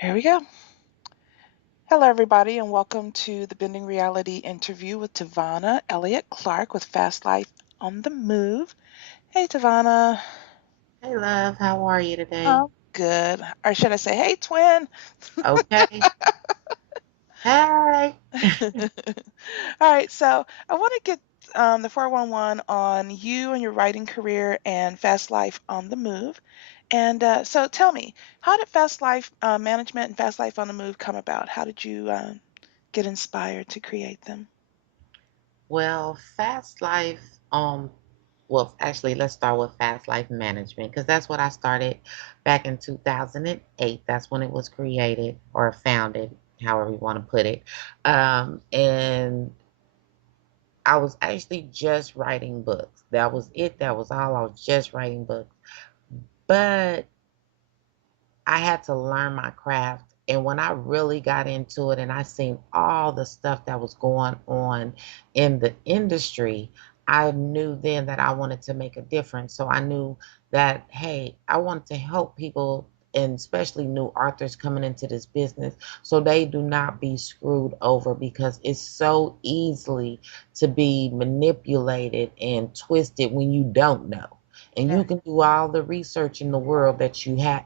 Here we go. Hello, everybody, and welcome to the Bending Reality interview with Tivona Elliott-Clark with Fast Life on the Move. Hey, Tivona. Hey, love, how are you today? I'm good. Or should I say, hey, twin? Okay. Hey. All right, so I want to get the 411 on you and your writing career and Fast Life on the Move. And so tell me, how did Fast Life Management and Fast Life on the Move come about? How did you get inspired to create them? Well, Fast Life, well, actually, let's start with Fast Life Management because that's what I started back in 2008. That's when it was created or founded, however you want to put it. And I was actually just writing books. That was it. That was all. I was just writing books. But I had to learn my craft. And when I really got into it and I seen all the stuff that was going on in the industry, I knew then that I wanted to make a difference. So I knew that, hey, I wanted to help people and especially new authors coming into this business so they do not be screwed over because it's so easily to be manipulated and twisted when you don't know, and you Right. can do all the research in the world that you have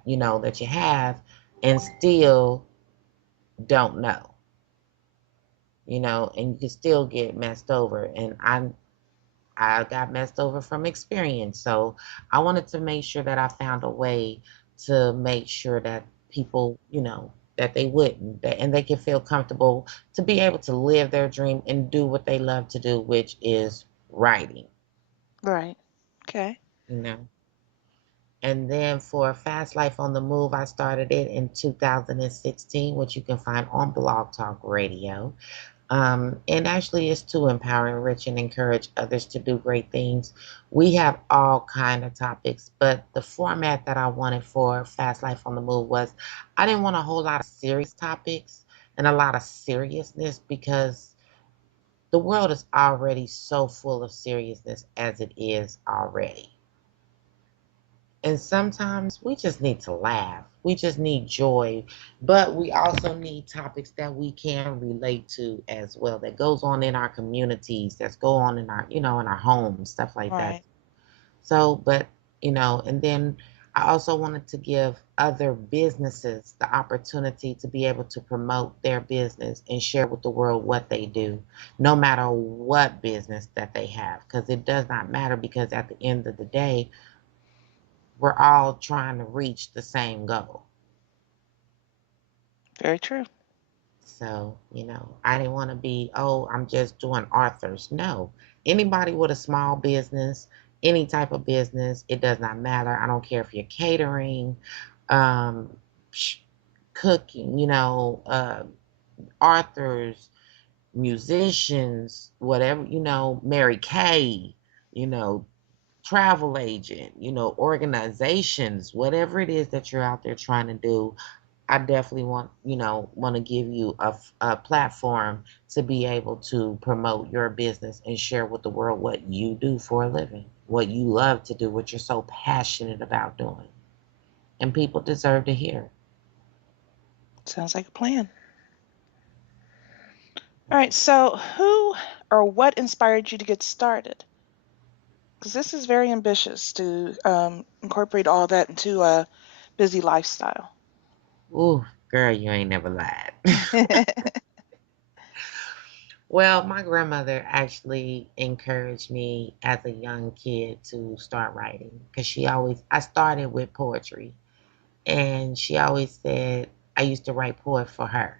and still don't know, and you can still get messed over. And I got messed over from experience. So I wanted to make sure that I found a way to make sure that people, that they wouldn't, and they can feel comfortable to be able to live their dream and do what they love to do, which is writing, Right. Okay. you know. And then for Fast Life on the Move, I started it in 2016, which you can find on Blog Talk Radio. And actually, it's to empower, enrich, and encourage others to do great things. We have all kind of topics, but the format that I wanted for Fast Life on the Move was I didn't want a whole lot of serious topics and a lot of seriousness because the world is already so full of seriousness as it is already. And sometimes we just need to laugh. We just need joy. But we also need topics that we can relate to as well, that goes on in our communities, that's go on in our, in our homes, stuff like that. Right. So, but, and then I also wanted to give other businesses the opportunity to be able to promote their business and share with the world what they do, no matter what business that they have. Because it does not matter, because at the end of the day, we're all trying to reach the same goal. Very true. So, I didn't want to be, oh, I'm just doing authors. No, anybody with a small business, any type of business, it does not matter. I don't care if you're catering, um, cooking, authors, musicians, whatever, Mary Kay, you know, travel agent, organizations, whatever it is that you're out there trying to do. I definitely want to give you a platform to be able to promote your business and share with the world what you do for a living, what you love to do, what you're so passionate about doing. And people deserve to hear. Sounds like a plan. All right. So, who or what inspired you to get started? Because this is very ambitious to incorporate all that into a busy lifestyle. Ooh, girl, you ain't never lied. Well, my grandmother actually encouraged me as a young kid to start writing because I started with poetry, and she always said I used to write poetry for her.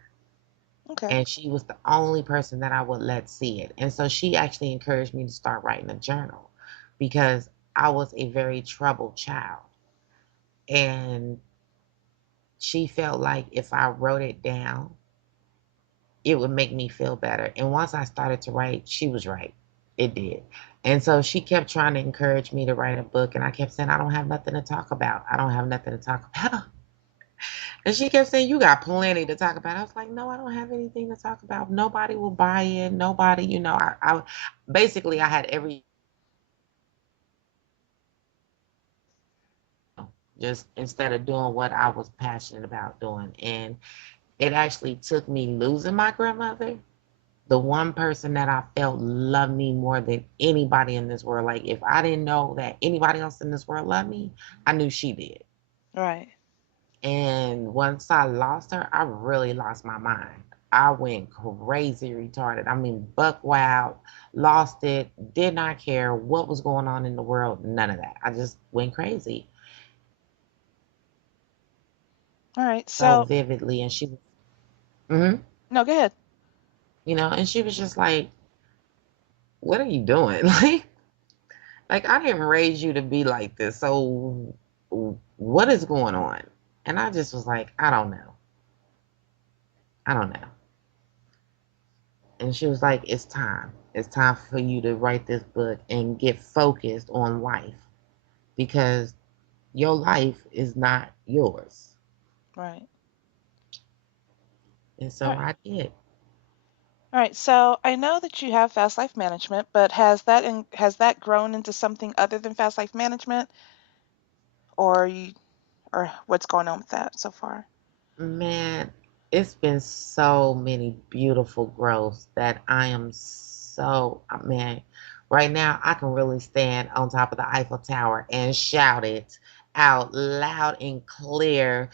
Okay. And she was the only person that I would let see it. And so she actually encouraged me to start writing a journal because I was a very troubled child. And she felt like if I wrote it down, it would make me feel better. And once I started to write, she was right. It did. And so she kept trying to encourage me to write a book. And I kept saying, I don't have nothing to talk about. I don't have nothing to talk about. And she kept saying, you got plenty to talk about. I was like, no, I don't have anything to talk about. Nobody will buy it. Nobody, I basically I had every just just instead of doing what I was passionate about doing. And it actually took me losing my grandmother, the one person that I felt loved me more than anybody in this world. Like if I didn't know that anybody else in this world loved me, I knew she did. Right. And once I lost her, I really lost my mind. I went crazy retarded. I mean, buck wild, lost it, did not care what was going on in the world, none of that. I just went crazy All right. so So, vividly. And she was, hmm no, go ahead. and she was just like, "What are you doing?" like I didn't raise you to be like this. So, what is going on? And I just was like, I don't know. I don't know. And she was like, "It's time. It's time for you to write this book and get focused on life because your life is not yours." Right. And All so right. I did. All right. So I know that you have fast life management, but has that grown into something other than fast life management, or or what's going on with that so far? Man, it's been so many beautiful growths that I am so, man, right now I can really stand on top of the Eiffel Tower and shout it out loud and clear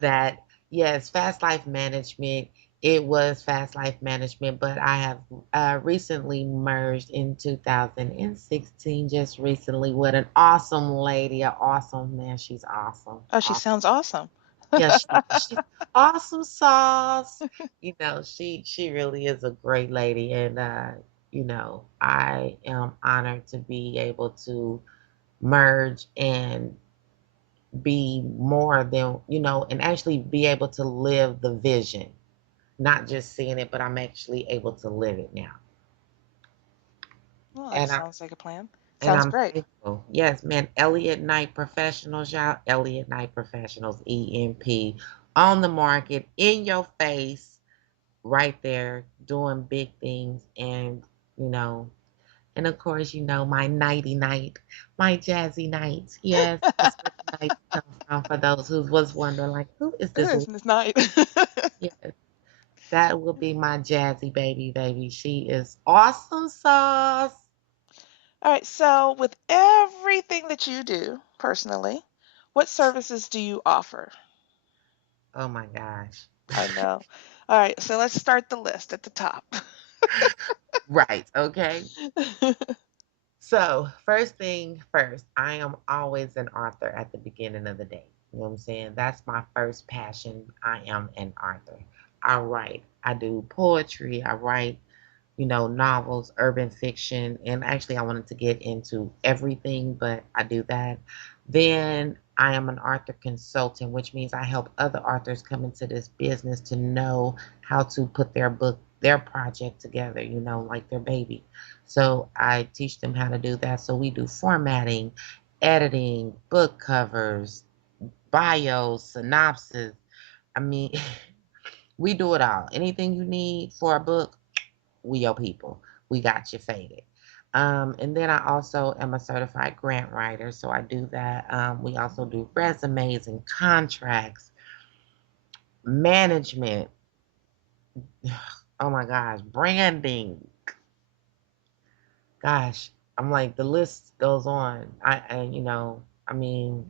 that yes, fast life management. It was fast life management, but I have recently merged in 2016, just recently, with an awesome lady, an awesome man. She's awesome, Oh, she awesome. sounds awesome. Yeah, she's awesome sauce. She really is a great lady, and I am honored to be able to merge and be more than, and actually be able to live the vision, not just seeing it, but I'm actually able to live it now. Well, that And I sounds like a plan. and Sounds I'm great. thankful. Yes, man, Elliott Knight Professionals, y'all. Elliott Knight Professionals, EMP, on the market, in your face, right there, doing big things, you know, and of course, my nighty night, my jazzy night. Yes, that's where the night comes from for those who was wondering, like, who is It this? is, and it's night. Yes, that will be my jazzy baby. She is awesome sauce. All right, so with everything that you do personally, what services do you offer? Oh my gosh. I know. All right, so let's start the list at the top. Right, okay. So, first thing first, I am always an author at the beginning of the day. You know what I'm saying? That's my first passion. I am an author. I write, I do poetry, I write, novels, urban fiction, and actually I wanted to get into everything, but I do that. Then I am an author consultant, which means I help other authors come into this business to know how to put their book, their project together, like their baby. So I teach them how to do that. So we do formatting, editing, book covers, bios, synopsis. I mean, we do it all. Anything you need for a book, we your people. We got you faded. And then I also am a certified grant writer, so I do that. We also do resumes and contracts, management. Oh my gosh, branding. Gosh, I'm like the list goes on. I mean,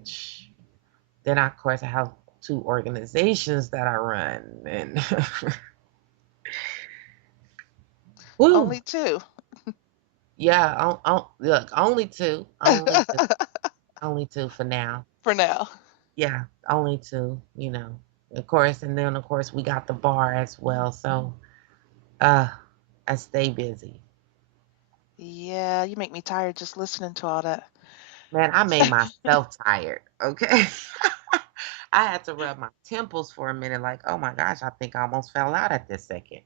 then of course I have two organizations that I run, and woo, Only two yeah. Look, only two for now. for now. Yeah, only two, Of course, and then of course we got the bar as well. So uh I stay busy. Yeah, you make me tired just listening to all that. Man, I made myself tired, okay? I had to rub my temples for a minute, like, oh my gosh, I think I almost fell out at this second.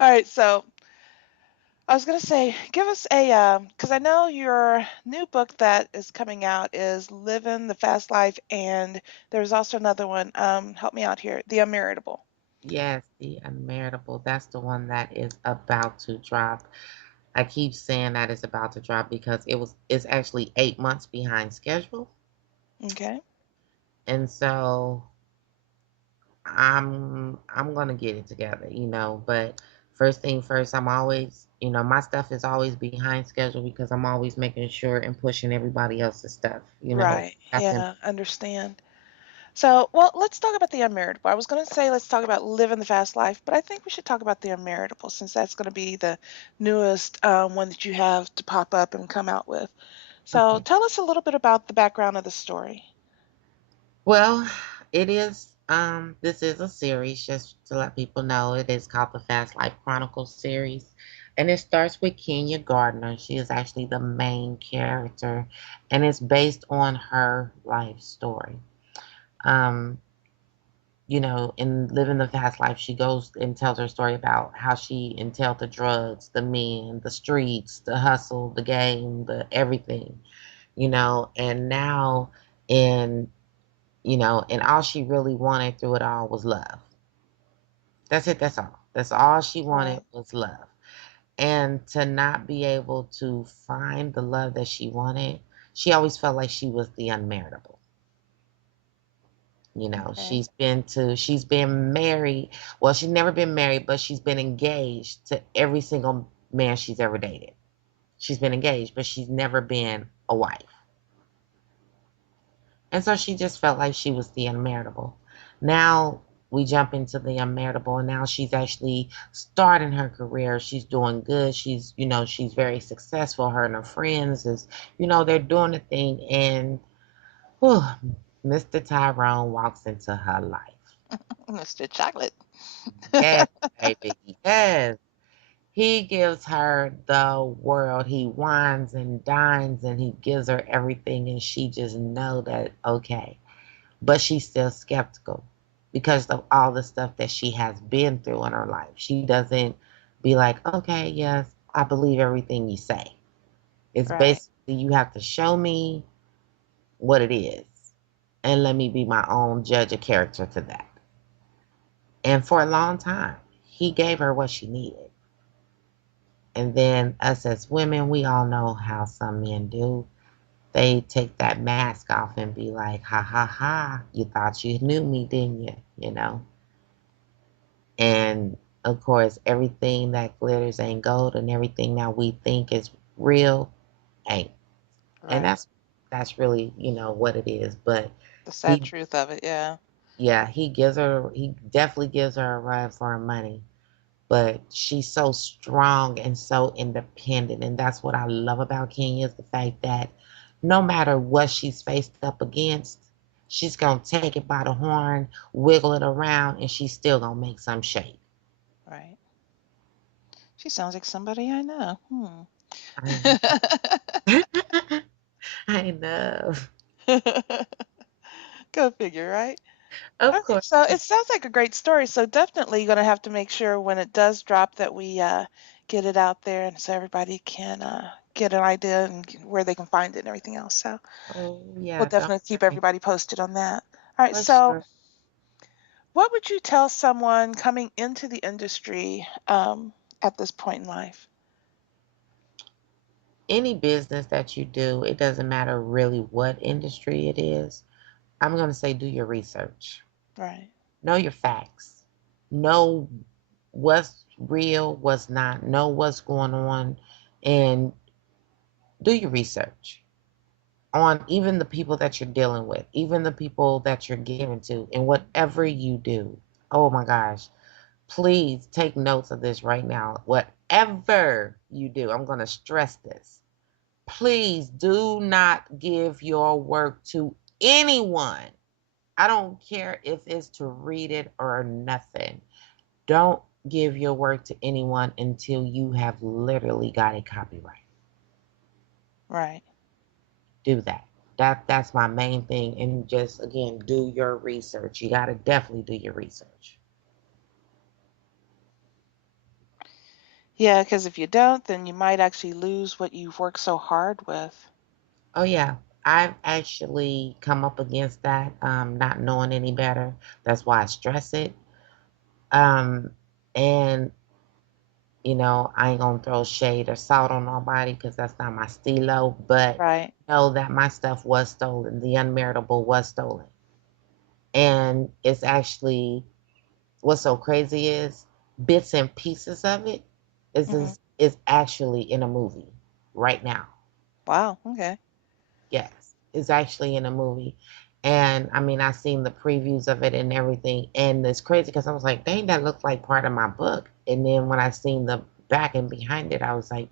All right, so I was gonna say, give us because I know your new book that is coming out is Living the Fast Life, and there's also another one. Help me out here, The Unmeritable. Yes, the unmeritable. That's the one that is about to drop. I keep saying that it's about to drop because it's actually 8 months behind schedule. Okay. And so I'm gonna get it together, but first thing first, I'm always, my stuff is always behind schedule because I'm always making sure and pushing everybody else's stuff, Right. That's Yeah, understand. So, well, let's talk about the unmarriageable. I was going to say let's talk about living the fast life, but I think we should talk about the unmarriageable since that's going to be the newest one that you have to pop up and come out with. So, okay. tell us a little bit about the background of the story. Well, this is a series, just to let people know. It is called the Fast Life Chronicles series. And it starts with Kenya Gardner. She is actually the main character, and it's based on her life story. Um, in living the fast life, she goes and tells her story about how she entailed the drugs, the men, the streets, the hustle, the game, the everything, and now in and all she really wanted through it all was love. That's it, that's all. That's all she wanted Right. was love. And to not be able to find the love that she wanted, she always felt like she was the unmarriageable. Okay. She's been married. Well, she's never been married, but she's been engaged to every single man she's ever dated. She's been engaged, but she's never been a wife. And so she just felt like she was the unmarriageable. Now we jump into the unmarriageable, and now she's actually starting her career. She's doing good. She's very successful. Her and her friends they're doing the thing, and whew, Mr. Tyrone walks into her life. Mr. Chocolate. Yes, baby. Yes. He gives her the world. He wines and dines and he gives her everything, and she just know that okay. But she's still skeptical because of all the stuff that she has been through in her life. She doesn't be like, okay, yes, I believe everything you say. It's Right. basically you have to show me what it is and let me be my own judge of character to that. And for a long time, he gave her what she needed. And then us as women, we all know how some men do. They take that mask off and be like, ha ha ha, you thought you knew me, didn't you? And of course, everything that glitters ain't gold, and everything that we think is real ain't. And Right. that's really, what it is. But The sad he, truth of it. Yeah. yeah, he definitely gives her a run for her money. But she's so strong and so independent, and that's what I love about Kenya is the fact that no matter what she's faced up against, she's gonna take it by the horn, wiggle it around, and she's still gonna make some shape. Right. She sounds like somebody I know. Hmm. I know. I know. Go figure, right? Of Okay, course. so it sounds like a great story. So definitely going to have to make sure when it does drop that we get it out there and so everybody can get an idea and where they can find it and everything else. So Oh we'll yeah, don't definitely keep worry. everybody posted on that. All right, For so sure. what would you tell someone coming into the industry at this point in life? Any business that you do, it doesn't matter really what industry it is. I'm gonna say do your research. Right, Know your facts. Know what's real, what's not. Know what's going on, and do your research on even the people that you're dealing with, even the people that you're giving to, and whatever you do. Oh my gosh, please take notes of this right now. Whatever you do, I'm going to stress this. Please do not give your work to anyone. I don't care if it's to read it or nothing. Don't give your work to anyone until you have literally got it copyright. right. Do that. That's my main thing. And just again, do your research. You got to definitely do your research. Yeah, because if you don't, then you might actually lose what you've worked so hard with. Oh yeah, I've actually come up against that, not knowing any better. That's why I stress it. Um, and I ain't gonna throw shade or salt on nobody because that's not my stilo, but Right. know that my stuff was stolen. The unmeritable was stolen. And it's actually what's so crazy is bits and pieces of it Hmm. is actually in a movie right now. Wow. Okay. Yes, it's actually in a movie. And I mean, I seen the previews of it and everything, and it's crazy because I was like, "Dang, that looks like part of my book." And then when I seen the back and behind it, I was like,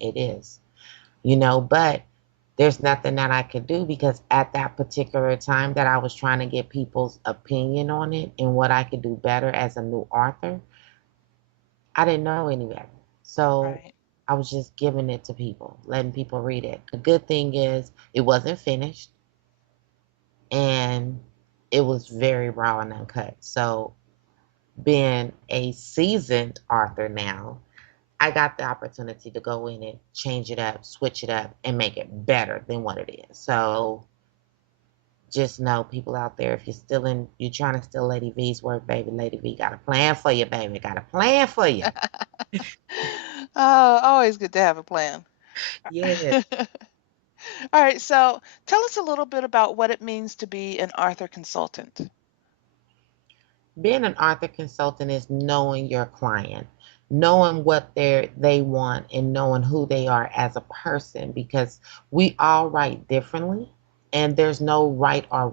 "It is." But there's nothing that I could do because at that particular time that I was trying to get people's opinion on it and what I could do better as a new author, I didn't know any better. So Right. I was just giving it to people, letting people read it. The good thing is it wasn't finished and it was very raw and uncut. So being a seasoned author now, I got the opportunity to go in and change it up, switch it up, and make it better than what it is. So just know, people out there, if you're trying to steal Lady V's work, baby, Lady V got a plan for you, baby. Got a plan for you. Always good to have a plan. Yeah. All right, so tell us a little bit about what it means to be an Arthur consultant. Being an author consultant is knowing your client, knowing what they want, and knowing who they are as a person because we all write differently, and there's no right or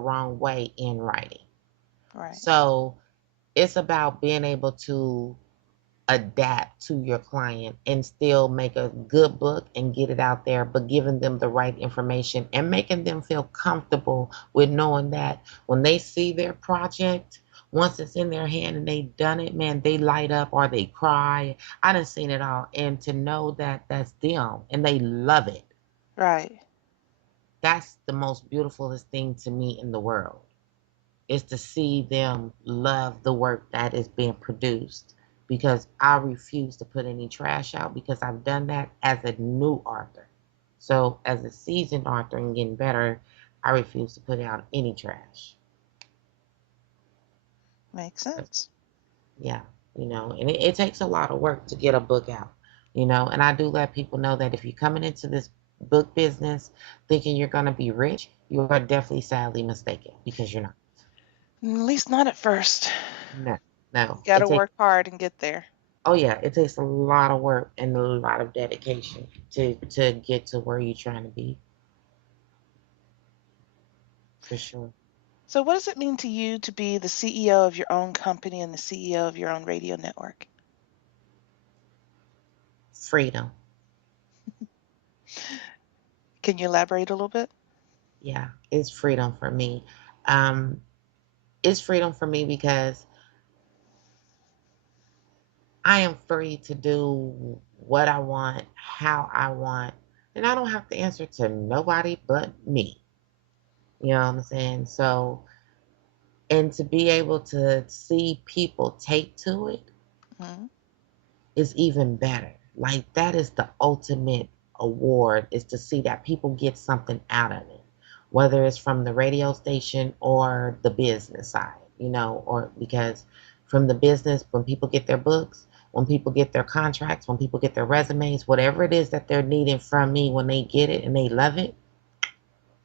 wrong way in writing. Right, So it's about being able to adapt to your client and still make a good book and get it out there, but giving them the right information and making them feel comfortable with knowing that when they see their project, once it's in their hand and they've done it, man, they light up or they cry. I done seen it all. And to know that that's them and they love it, right. that's the most beautifulest thing to me in the world is to see them love the work that is being produced because I refuse to put any trash out because I've done that as a new author. So, as a seasoned author and getting better, I refuse to put out any trash. Makes So, sense. yeah, and it takes a lot of work to get a book out, and I do let people know that if you're coming into this book business thinking you're going to be rich, you are definitely sadly mistaken because you're not. At least not at first. No, You no. got It to takes work hard and get there. Oh yeah, it takes a lot of work and a lot of dedication to get to where you're trying to be, for sure. So, what does it mean to you to be the CEO of your own company and the CEO of your own radio network? Freedom. Can you elaborate a little bit? Yeah, it's freedom for me. Um, it's freedom for me because I am free to do what I want, how I want, and I don't have to answer to nobody but me. You know what I'm saying? So, and to be able to see people take to it Mhm. is even better. Like that is the ultimate award is to see that people get something out of it, whether it's from the radio station or the business side, or because from the business, when people get their books, when people get their contracts, when people get their resumes, whatever it is that they're needing from me, when they get it and they love it,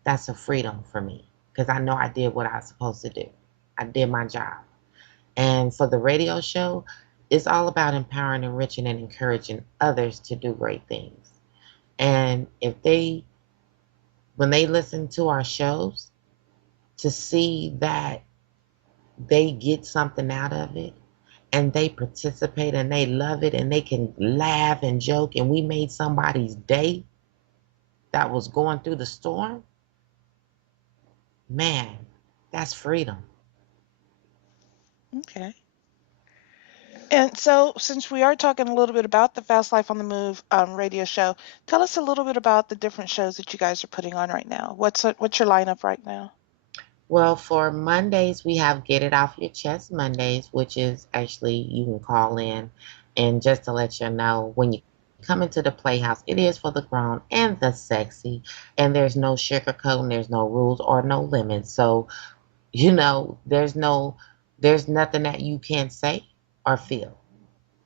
that's a freedom for me because I know I did what I was supposed to do. I did my job. And for the radio show, it's all about empowering, enriching, and encouraging others to do great things. And when they listen to our shows, to see that they get something out of it and they participate and they love it and they can laugh and joke, and we made somebody's day that was going through the storm, man, that's freedom. Okay. And so, since we are talking a little bit about the Fast Life on the Move radio show, tell us a little bit about the different shows that you guys are putting on right now. What's your lineup right now? Well, for Mondays, we have Get It Off Your Chest Mondays, which is actually you can call in. And just to let you know, when you come into the Playhouse, it is for the grown and the sexy. And there's no sugarcoating, there's no rules or no limits. So, there's nothing that you can't say or feel.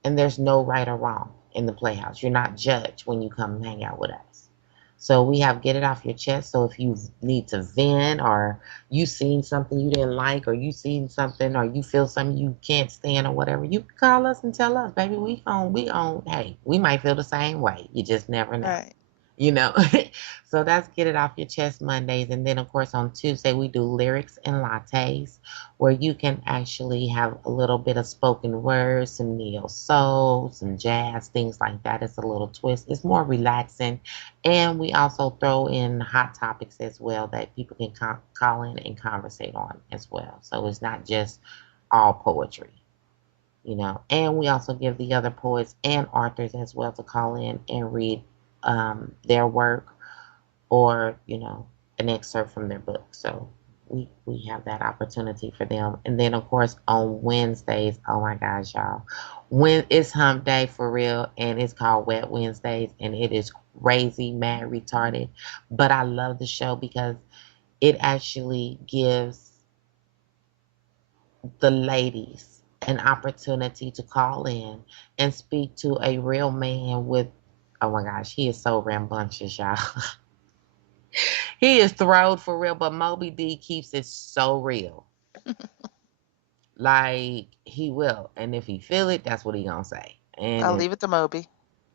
and there's no right or wrong in the playhouse. You're not judged when you come and hang out with us. So we have get it off your chest. So if you need to vent, or you seen something you didn't like, or you seen something, or you feel something you can't stand or whatever, you can call us and tell us, baby, we on hey, we might feel the same way. You just never know. Right. You know. So that's get it off your chest Mondays. And then of course on Tuesday we do lyrics and lattes, where you can actually have a little bit of spoken words, some neo soul, some jazz, things like that. It's a little twist. It's more relaxing. And we also throw in hot topics as well that people can call in and conversate on as well. So it's not just all poetry. And we also give the other poets and authors as well to call in and read their work, or an excerpt from their book. So we have that opportunity for them. And then of course on Wednesdays, oh my gosh, y'all, when it's hump day for real, and it's called Wet Wednesdays, and it is crazy, mad, retarded. But I love the show because it actually gives the ladies an opportunity to call in and speak to a real man with, oh my gosh, he is so rambunctious, y'all. He is thrilled for real, but Moby D keeps it so real. Like he will. And if he feel it, that's what he gonna say. And I'll if leave it to Moby.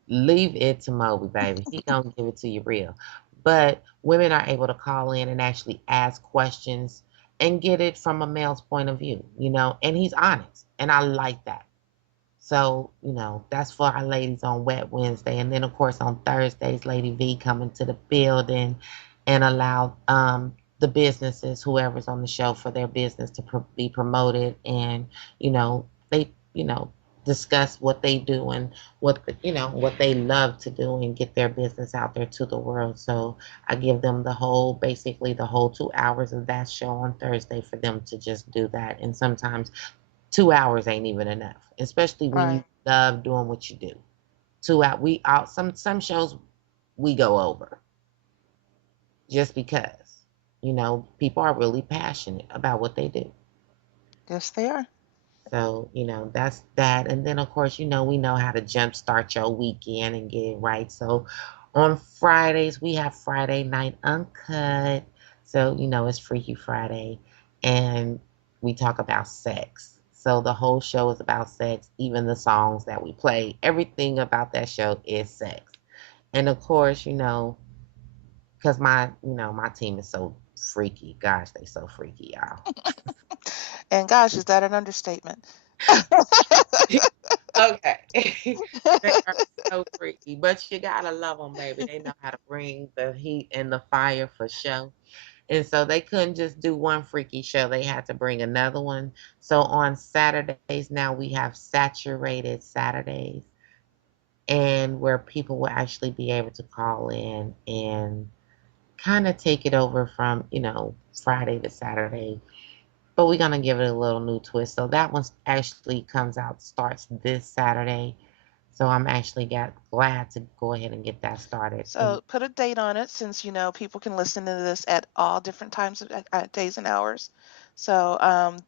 leave it to Moby, baby. He gonna give it to you real. But women are able to call in and actually ask questions and get it from a male's point of view, and he's honest. And I like that. So, that's for our ladies on Wet Wednesday. And then, of course, on Thursdays, Lady V coming to the building and allow the businesses, whoever's on the show, for their business to be promoted. And, they, discuss what they do and what they love to do and get their business out there to the world. So I give them basically the whole 2 hours of that show on Thursday for them to just do that. And sometimes 2 hours ain't even enough, especially when you Right. love doing what you do. 2 hours, we out some shows we go over just because people are really passionate about what they do. Yes, they are. So that's that, and then of course we know how to jumpstart your weekend and get it right. So on Fridays we have Friday Night Uncut. So it's Freaky Friday, and we talk about sex. So the whole show is about sex. Even the songs that we play, everything about that show is sex. And of course, because my team is so freaky. Gosh, they so freaky, y'all. And gosh, is that an understatement? Okay. They are so freaky, but you gotta love them, baby. They know how to bring the heat and the fire for show. And so they couldn't just do one freaky show, they had to bring another one. So on Saturdays now we have Saturated Saturdays, and where people will actually be able to call in and kind of take it over from, Friday to Saturday, but we're gonna give it a little new twist. So that one actually comes out, starts this Saturday. So I'm actually glad to go ahead and get that started. And So put a date on it, since people can listen to this at all different times of days and hours. So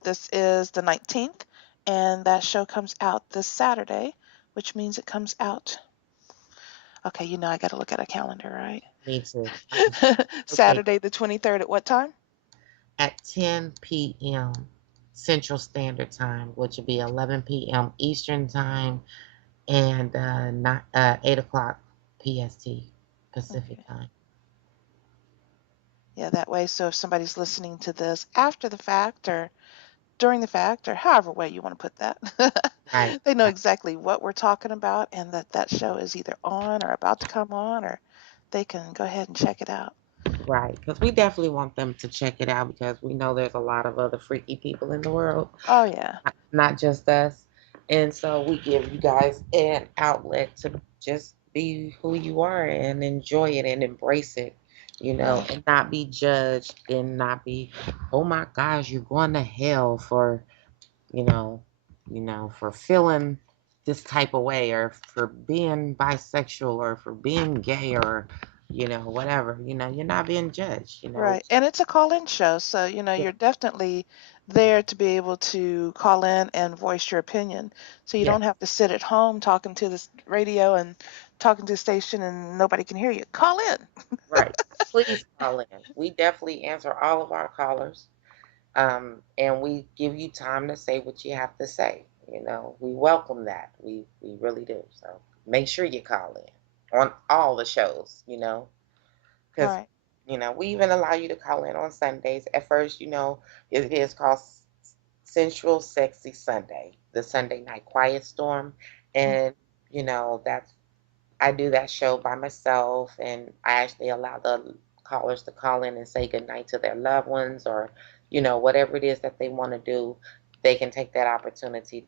this is the 19th, and that show comes out this Saturday, which means it comes out. Okay, I got to look at a calendar, right? me too. Okay, Saturday the 23rd at what time? at 10 p.m. Central Standard Time, which would be 11 p.m. Eastern Time, and 8 o'clock PST, Pacific Okay. Time. Yeah, that way. So if somebody's listening to this after the fact or during the fact or however way you want to put that, Right. they know Right. exactly what we're talking about and that that show is either on or about to come on, or they can go ahead and check it out. Right, because we definitely want them to check it out because we know there's a lot of other freaky people in the world, Oh, yeah. not just us. And so we give you guys an outlet to just be who you are and enjoy it and embrace it, Right. and not be judged and not be, oh my gosh, you're going to hell you know, for feeling this type of way, or for being bisexual, or for being gay, or whatever. You're not being judged. Right. And it's a call-in show, so Yeah, you're definitely there to be able to call in and voice your opinion. So you yeah, don't have to sit at home talking to the radio and talking to the station and nobody can hear you. Call in. right. Please call in. We definitely answer all of our callers. And we give you time to say what you have to say. We welcome that. We really do. So make sure you call in on all the shows. Because Right. we even allow you to call in on Sundays. At first, it is called Sensual Sexy Sunday, the Sunday Night Quiet Storm, Mm. and that's I do that show by myself, and I actually allow the callers to call in and say goodnight to their loved ones, or whatever it is that they want to do. They can take that opportunity.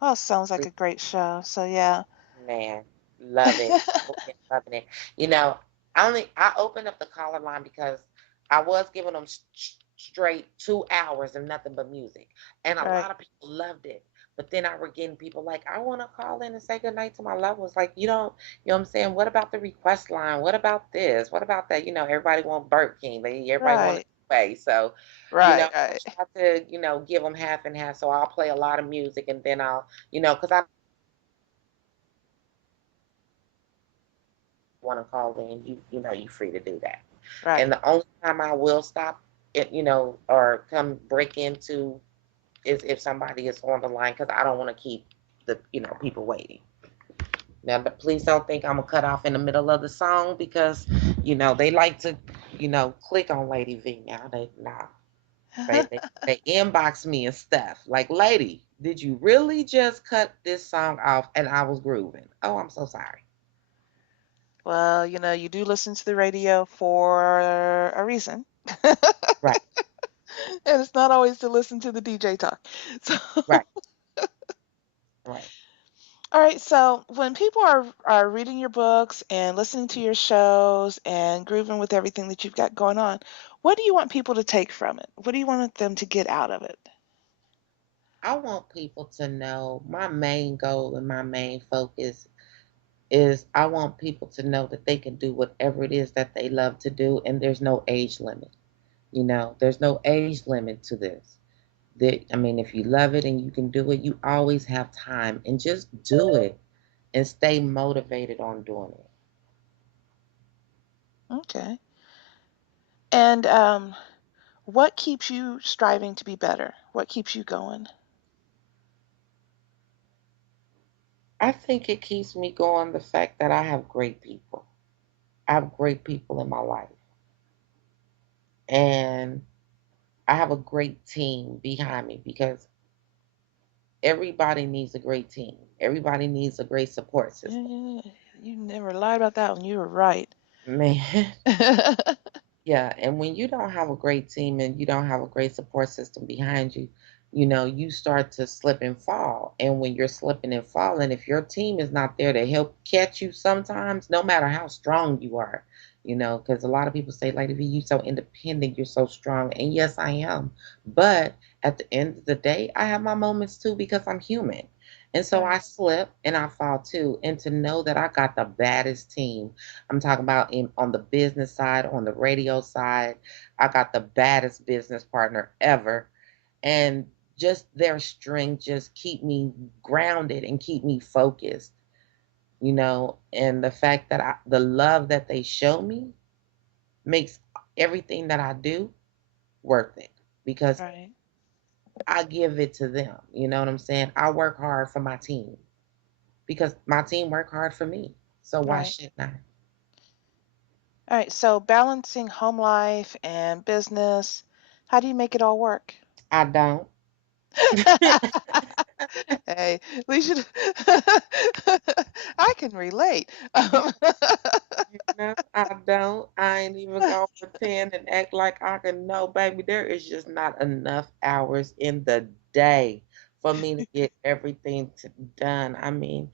Oh, sounds like a great show. So yeah. Man, love it. Been loving it. You know, I opened up the caller line because I was giving them straight 2 hours of nothing but music, and a Right. lot of people loved it. But then I were getting people like, I want to call in and say goodnight to my loved ones. Like, you know what I'm saying? What about the request line? What about this? What about that? Everybody want Burger King. Everybody want to Right. pay. So, Right. I Right. try to, give them half and half. So I'll play a lot of music, and then I'll, because I want to call in, you're free to do that. And Right. the only time I will stop it, or come break into is if somebody is on the line because I don't want to keep the people waiting. Now, please don't think I'm gonna cut off in the middle of the song because they like to click on Lady V now. They inbox me and stuff like, Lady, did you really just cut this song off and I was grooving? Oh, I'm so sorry. Well, you do listen to the radio for a reason. Right, And it's not always to listen to the DJ talk. So, right, right. all right. So when people are reading your books and listening to your shows and grooving with everything that you've got going on, what do you want people to take from it? What do you want them to get out of it? I want people to know my main goal and my main focus is I want people to know that they can do whatever it is that they love to do, and there's no age limit. There's no age limit to this. I mean, if you love it and you can do it, you always have time, and just do it and stay motivated on doing it. Okay. And what keeps you striving to be better? What keeps you going? I think it keeps me going the fact that I have great people. I have great people in my life, and I have a great team behind me because everybody needs a great team. Everybody needs a great support Yeah, system. yeah, yeah. You never lied about that one. You were right. Man, yeah, and when you don't have a great team and you don't have a great support system behind you, you start to slip and fall. And when you're slipping and falling, if your team is not there to help catch you sometimes, no matter how strong you are, because a lot of people say, Lady V, you so independent, you're so strong. And yes, I am. But at the end of the day, I have my moments too because I'm human. And so I Right. slip and I fall too. And to know that I got the baddest team, I'm talking about on the business side, on the radio side. I got the baddest business partner ever. And just their strength just keep me grounded and keep me focused, and the fact that the love that they show me makes everything that I do worth it because Right. I give it to them. You know what I'm saying? I work hard for my team because my team work hard for me. So why Right. shouldn't I? All right. So balancing home life and business, how do you make it all work? I don't. Hey, we should. I can relate. I don't. I ain't even gonna pretend and act like I can know, baby. There is just not enough hours in the day for me to get everything done. I mean,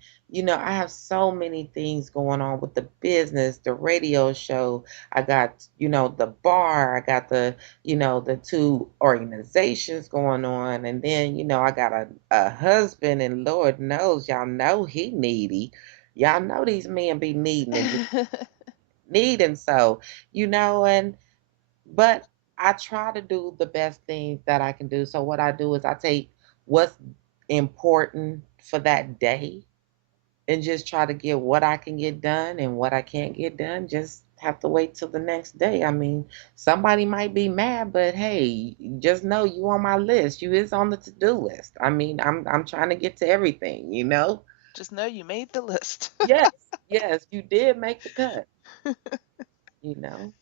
I have so many things going on with the business, the radio show. I got, the bar. I got the two organizations going on, and then, I got a husband, and Lord knows, y'all know he needy. Y'all know these men be needing and just needing, so and but I try to do the best things that I can do. So what I do is I take what's important for that day and just try to get what I can get done, and what I can't get done just have to wait till the next day. I mean, somebody might be mad, but hey, just know you on my list. You is on the to-do list. I mean, I'm trying to get to everything. Just know you made the list. Yes, yes, you did make the cut, you know.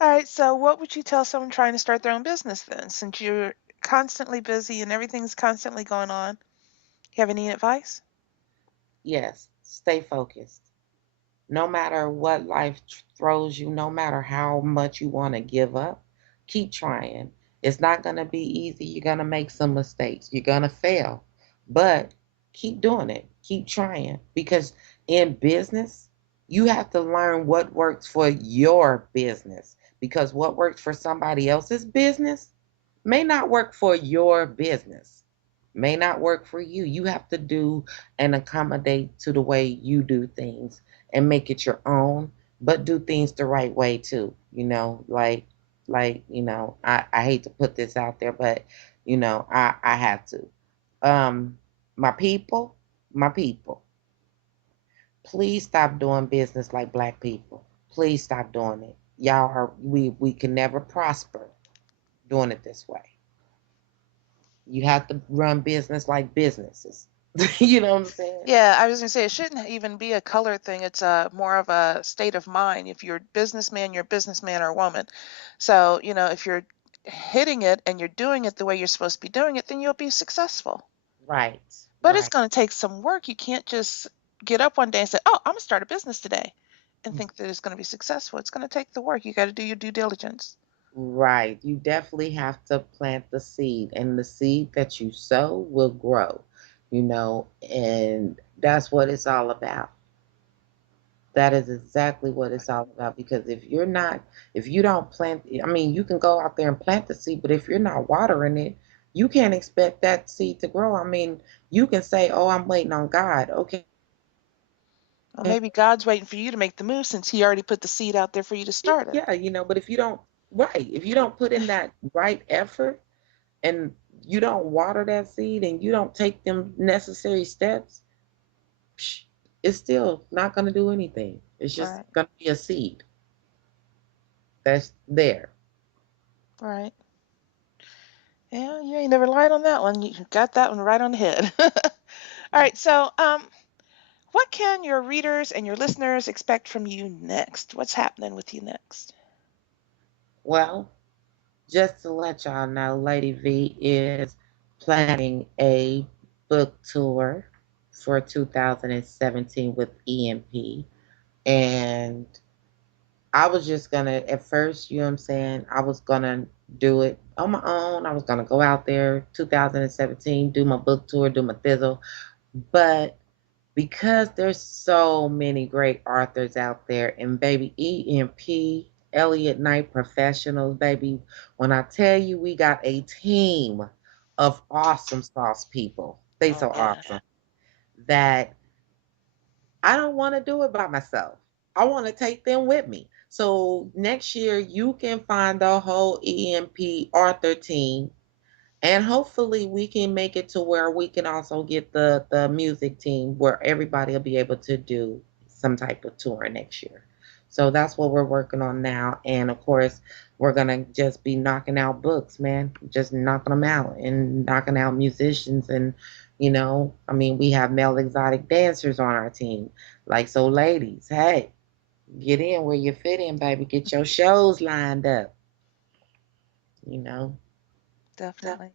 All right, so what would you tell someone trying to start their own business then, since you're constantly busy and everything's constantly going on? You have any advice? Yes, stay focused. No matter what life throws you, no matter how much you want to give up, keep trying. It's not going to be easy. You're going to make some mistakes. You're going to fail. But keep doing it. Keep trying. Because in business, you have to learn what works for your business. Because what works for somebody else's business may not work for your business, may not work for you. You have to do and accommodate to the way you do things and make it your own, but do things the right way too. I hate to put this out there, but I have to. Um, my people, my people, please stop doing business like black people. Please stop doing it. Y'all are we can never prosper doing it this way. You have to run business like businesses. You know what I'm saying? Yeah, I was gonna say it shouldn't even be a color thing. It's more of a state of mind. If you're a businessman, you're a businessman or a woman. So, if you're hitting it and you're doing it the way you're supposed to be doing it, then you'll be successful. Right, But it's right. going to take some work. You can't just get up one day and say, "Oh, I'm gonna start a business today," and think that it's going to be successful. It's going to take the work. You got to do your due diligence. Right. You definitely have to plant the seed, and the seed that you sow will grow, and that's what it's all about. That is exactly what it's all about. Because if you don't plant, I mean, you can go out there and plant the seed, but if you're not watering it, you can't expect that seed to grow. I mean, you can say, "Oh, I'm waiting on God." Okay, Well, maybe God's waiting for you to make the move since He already put the seed out there for you to start it. yeah, but if you don't, right, if you don't put in that right effort, and you don't water that seed, and you don't take them necessary steps, psh, it's still not going to do anything. It's just Right, going to be a seed that's there. right. Yeah, you ain't never lied on that one. You got that one right on the head. All right, so what can your readers and your listeners expect from you next? What's happening with you next? Well, just to let y'all know, Lady V is planning a book tour for 2017 with EMP. And I was just gonna, at first, you know what I'm saying? I was gonna do it on my own. I was gonna go out there 2017, do my book tour, do my thizzle. But because there's so many great authors out there, and baby, EMP, Elliott Knight Professionals, baby, when I tell you we got a team of awesome sauce people, they Oh so yeah, awesome that I don't want to do it by myself. I want to take them with me. So next year you can find the whole EMP Arthur team, and hopefully we can make it to where we can also get the music team where everybody will be able to do some type of tour next year. So that's what we're working on now. And of course, we're gonna just be knocking out books, man. Just knocking them out and knocking out musicians. And I mean, we have male exotic dancers on our team. Like, so ladies, hey, get in where you fit in, baby. Get your shows lined up, you know. definitely.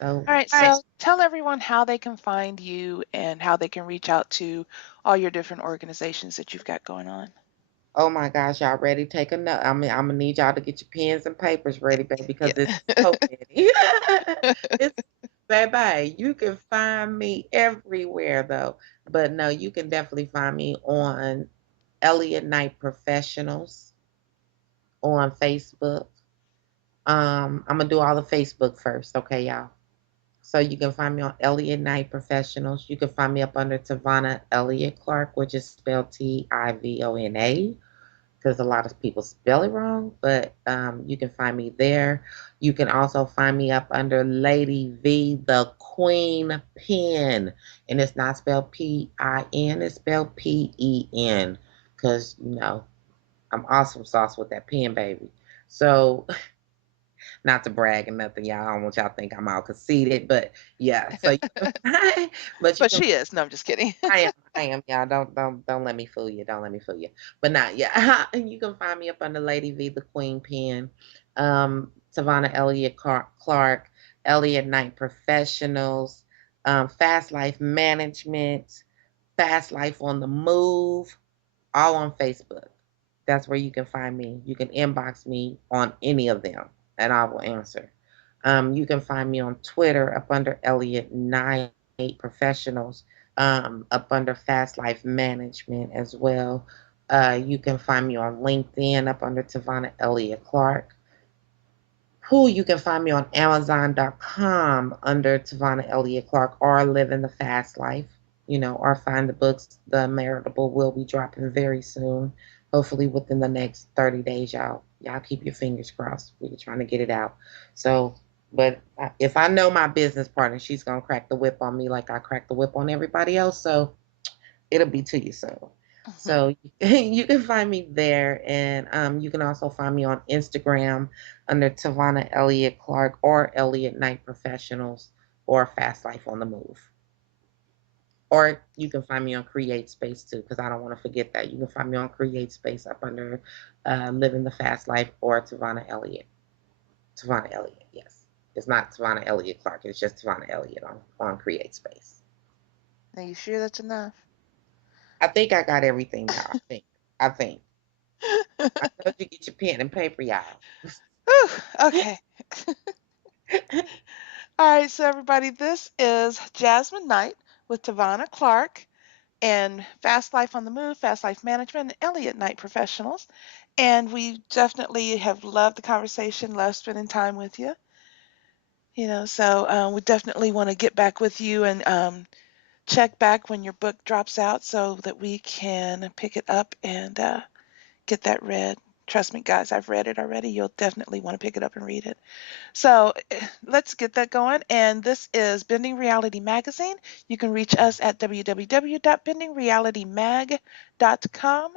So All right, so tell everyone how they can find you and how they can reach out to all your different organizations that you've got going on. oh my gosh, y'all ready? Take a note. I'm gonna need y'all to get your pens and papers ready, baby, because it's Yeah. so many. It's baby. You can find me everywhere though, but no, you can definitely find me on Elliott Knight Professionals on Facebook. I'm gonna do all the Facebook first, okay, y'all? So you can find me on Elliott Knight Professionals. You can find me up under Tivona Elliott-Clark, which is spelled Tivona, because a lot of people spell it wrong, but you can find me there. You can also find me up under Lady V, the Queen Pen, and it's not spelled Pin, it's spelled Pen, because I'm awesome sauce with that pen, baby. So not to brag and nothing, y'all. I don't want y'all to think I'm all conceited, but yeah. So you can but you But can she is. No, I'm just kidding. I am, y'all. Don't let me fool you. Don't let me fool you. But not yeah. You can find me up under Lady V, the Queen Pen, Savannah Elliott Clark, Elliott Knight Professionals, Fast Life Management, Fast Life on the Move, all on Facebook. That's where you can find me. You can inbox me on any of them, and I will answer. You can find me on Twitter up under Elliott Knight Professionals, up under Fast Life Management as well. You can find me on LinkedIn up under Tivona Elliott Clark, who you can find me on Amazon.com under Tivona Elliott Clark, or Living the Fast Life, or find the books. The Meritable will be dropping very soon, hopefully within the next 30 days. Y'all keep your fingers crossed. We're trying to get it out. So, but if I know my business partner, she's gonna crack the whip on me like I crack the whip on everybody else. So it'll be to you soon. So you can find me there, and you can also find me on Instagram under Tivona Elliott Clark or Elliott Knight Professionals or Fast Life on the Move. Or you can find me on Create Space too, because I don't want to forget that. You can find me on Create Space up under Living the Fast Life or Tivona Elliott. Tivona Elliott, yes. It's not Tivona Elliott Clark. It's just Tivona Elliott on Create Space. Are you sure that's enough? I think I got everything now. I think. I told you get your pen and paper, y'all. Whew, okay. All right, so everybody, this is Jasmine Knight with Tivona Clark and Fast Life on the Move, Fast Life Management, and Elliott Knight Professionals. And we definitely have loved the conversation, loved spending time with you. So we definitely want to get back with you and check back when your book drops out so that we can pick it up and get that read. Trust me, guys, I've read it already. You'll definitely want to pick it up and read it. So let's get that going. And this is Bending Reality Magazine. You can reach us at www.bendingrealitymag.com.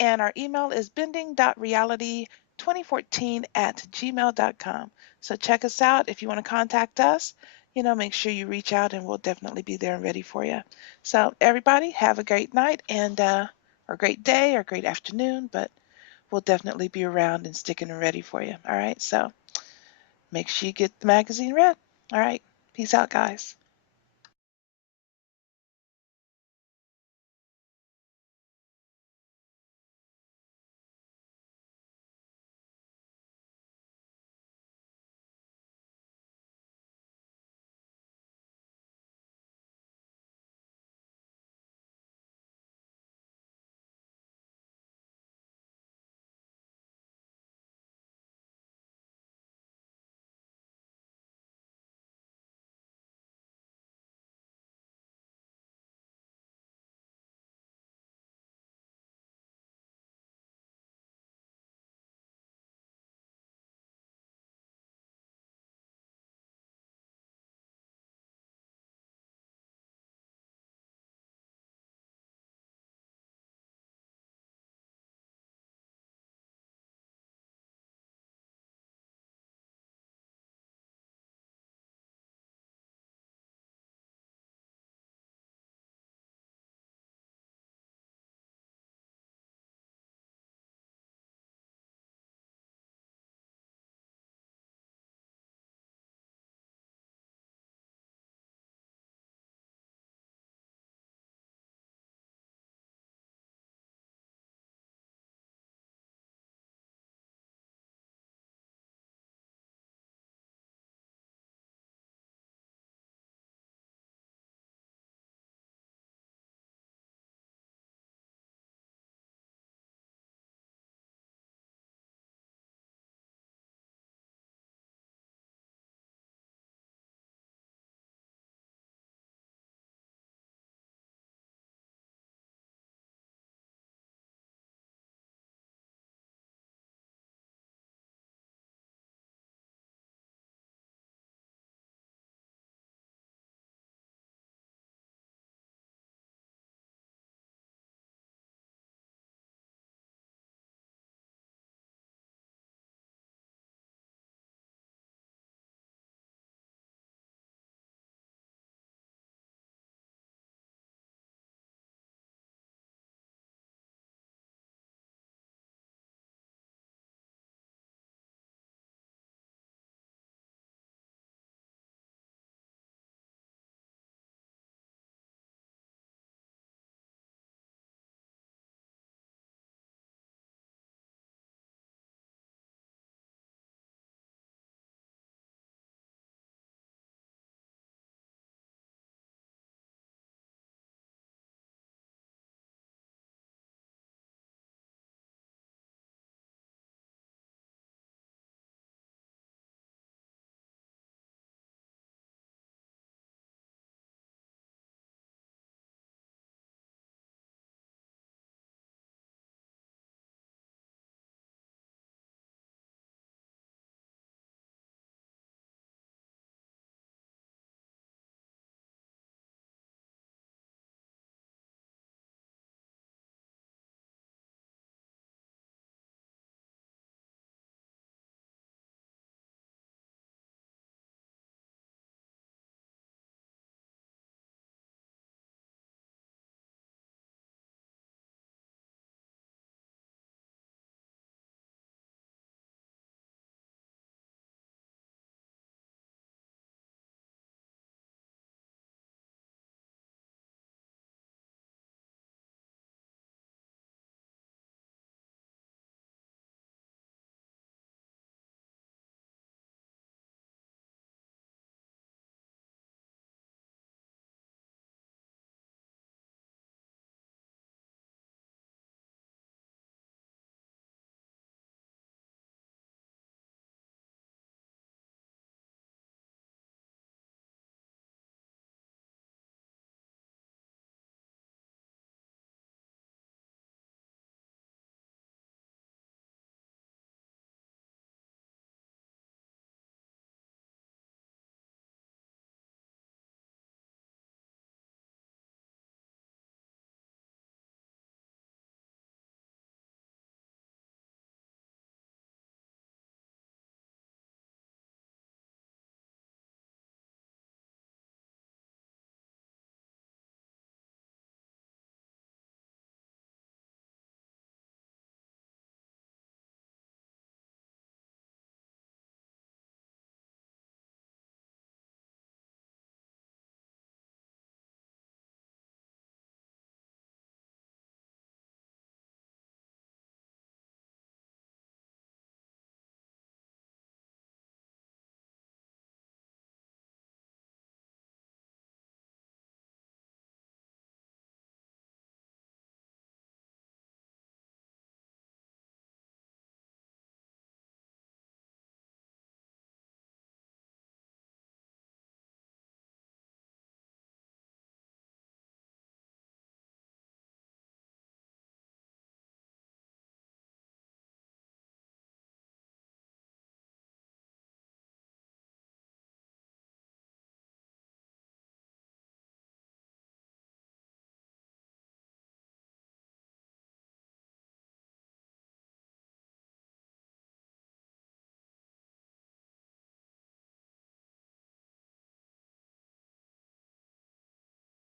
And our email is bending.reality2014@gmail.com. So check us out. If you want to contact us, make sure you reach out and we'll definitely be there and ready for you. So everybody have a great night and or great day or great afternoon, but we'll definitely be around and sticking and ready for you. All right. So make sure you get the magazine read. All right. Peace out, guys.